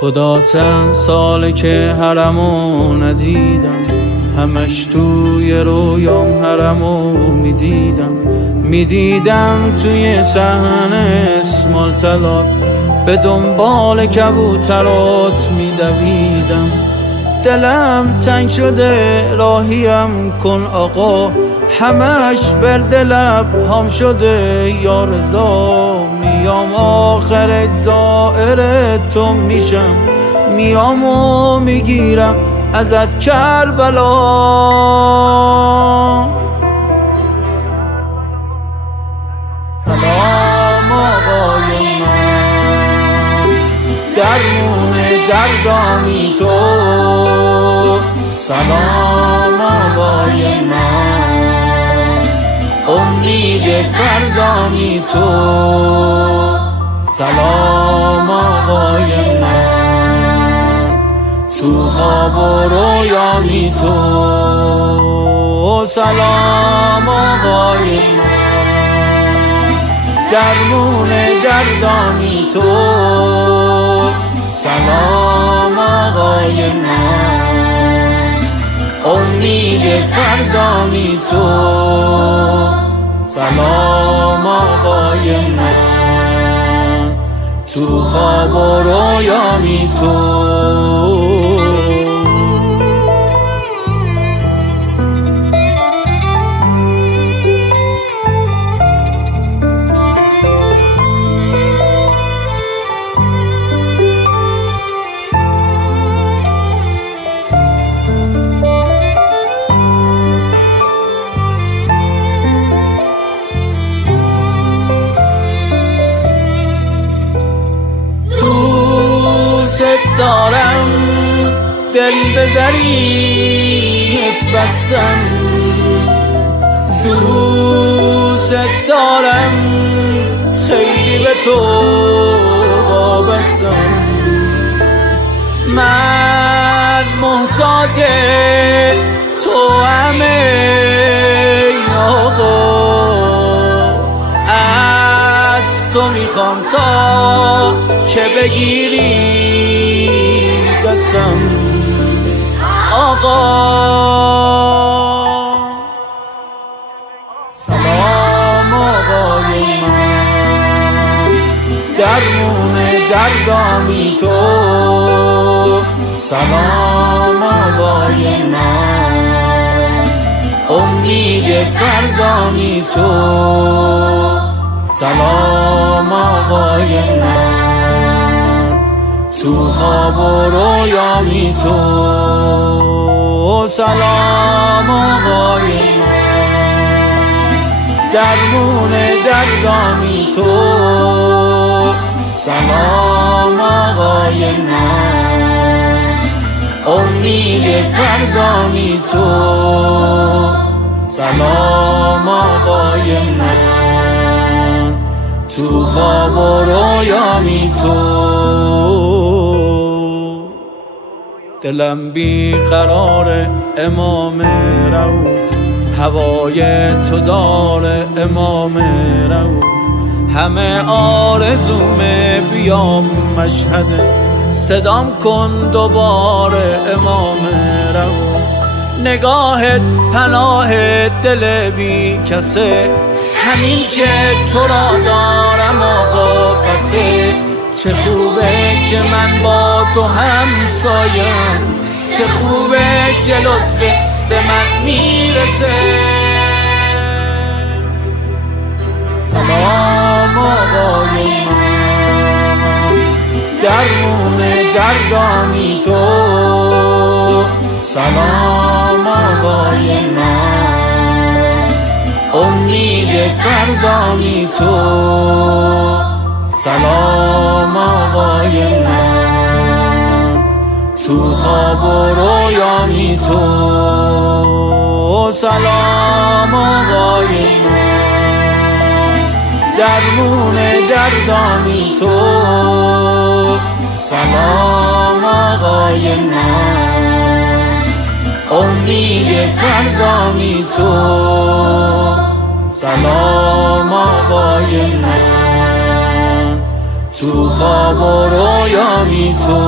خدا چند ساله که حرمو ندیدم، همش توی رویام حرمو میدیدم توی صحن اسمال تلات، به دنبال کبوترات میدویدم. دلم تنگ شده راهیم کن آقا، همش برد لبهام شده یا رضا. میام آخر زائر تو میشم، میام و میگیرم ازت کربلا. سلام آقای من، درمون دردانی تو. سلام آقای من، امید فردانی تو. سلام آقای من، تو خواب و رویانی تو. سلام آقای من، درمون دردانی تو. سلام آقای من، امید فردانی تو. سلام آقای من، تو خواب و رویانی تو. دارم دل به ظریفت بستم، دوست دارم خیلی به تو وابستم. من محتاج تو همه آقا، از تو میخوام تا که بگیری دستم آقا. سلام آقای من، درمون دردانی تو. سلام آقای من، امید فردانی تو. سلام آقای من، تو خواب و رویانی تو. سلام آقای من، درمون دردانی تو. سلام آقای من، امید فردانی تو. سلام آقای من، تو خواب و رویانی تو. دلم بی قرار امام رو، هوای تو داره امام رو. همه آرزومه بیام مشهد، صدام کن دوباره امام رو. نگاهت پناه دل بی کسه، همین که تو را دارم آقا بسه. چه خوبه که من با تو همسایم، چه خوبه که لطفت به من میرسه. سلام آقای من، درمون دردانی تو. سلام آقای من، امید فردانی تو. سلام آقای من، تو خواب و رویانی تو. سلام آقای من، درمون دردانی تو. سلام آقای من، امید فردانی تو. سلام آقای من، تو خواب و رویانی تو.